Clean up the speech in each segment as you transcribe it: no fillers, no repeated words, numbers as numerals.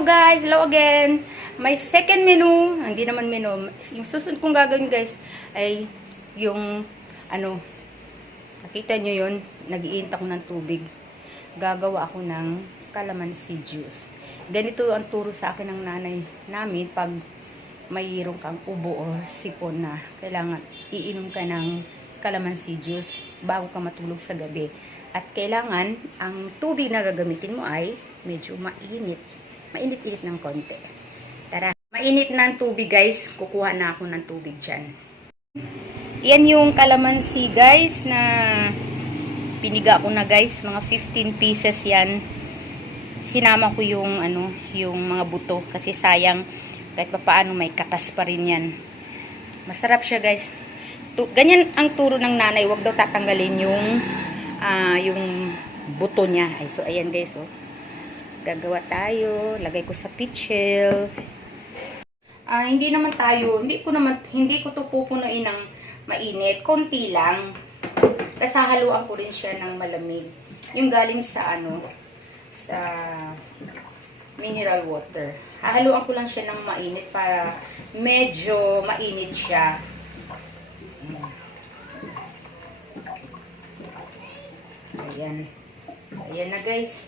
Hello guys, hello again. My second menu, hindi naman menu, yung susunod kong gagawin guys ay yung nakita nyo yun, nag-iinit ako ng tubig. Gagawa ako ng calamansi juice. Ganito ang turo sa akin ng nanay namin pag mayroon kang ubo or sipon na kailangan iinom ka ng calamansi juice bago ka matulog sa gabi. At kailangan ang tubig na gagamitin mo ay medyo mainit. Mainit-init ng konti. Tara, mainit na ang tubig guys. Kukuha na ako ng tubig dyan. Yan yung calamansi guys na piniga ko na guys. Mga 15 pieces yan. Sinama ko yung yung mga buto kasi sayang kahit papaano may katas pa rin yan. Masarap siya guys. Ganyan ang turo ng nanay. Huwag daw tatanggalin yung buto niya. Ay, so ayan guys oh. Gagawa tayo, lagay ko sa pitchel. Hindi ko to pupunuin ng mainit, konti lang. Tapos hahaluan ko rin siya ng malamig. Yung galing sa sa mineral water. Hahaluan ko lang siya ng mainit para medyo mainit siya. Ayan. Ayan na guys.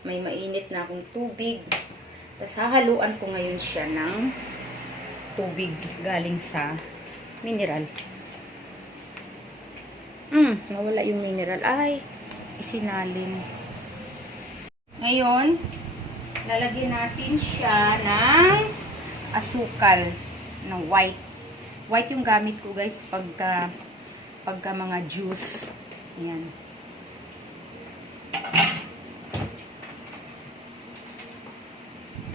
May mainit na akong tubig. Tapos hahaluan ko ngayon siya ng tubig galing sa mineral. Nawala yung mineral. Ay, isinalin. Ngayon, lalagyan natin siya ng asukal ng white. White yung gamit ko guys pagka mga juice. Ayan.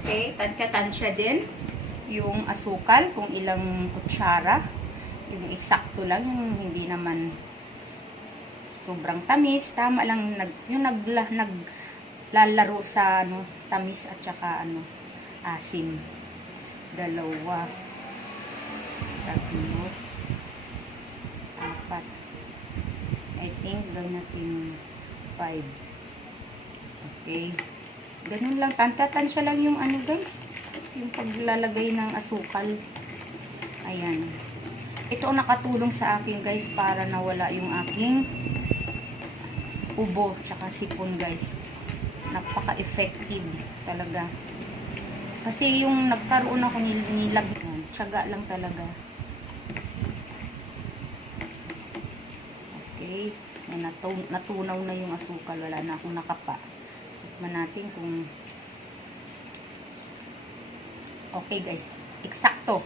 Okay, tansya-tansya din yung asukal, kung ilang kutsara. Yung eksakto lang, yung hindi naman sobrang tamis. Tama lang, yung naglalaro sa tamis at saka asim. 2, 3, 4, 5. I think gawin natin 5. Okay. Ganun lang, tansya-tansya lang yung guys, yung paglalagay ng asukal. Ayan. Ito ang nakatulong sa akin guys para nawala yung aking ubo tsaka sipon guys. Napaka-effective talaga. Kasi yung nagkaroon ako nilagyan, tiyaga lang talaga. Okay. Natunaw na yung asukal, wala na akong nakapa. Tikman natin kung okay guys, eksakto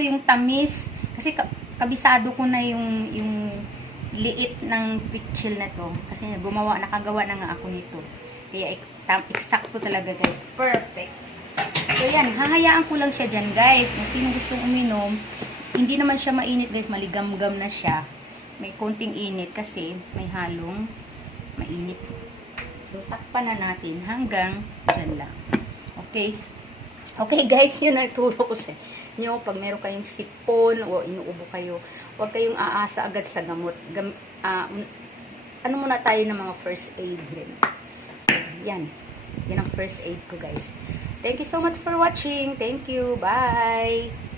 yung tamis kasi kabisado ko na yung liit ng pitchel na to kasi nakagawa na nga ako nito, kaya eksakto talaga guys, perfect. So yan, hahayaan ko lang siya dyan guys, kung sino gustong uminom. Hindi naman siya mainit guys, maligam-gam na siya, may konting init kasi may halong mainit. So, takpan na natin hanggang dyan lang. Okay? Okay guys, yun ang turo ko sa inyo. Pag meron kayong sipon o inuubo kayo, huwag kayong aasa agad sa gamot. Muna tayo ng mga first aid din. So, yan. Yan ang first aid ko guys. Thank you so much for watching. Thank you. Bye!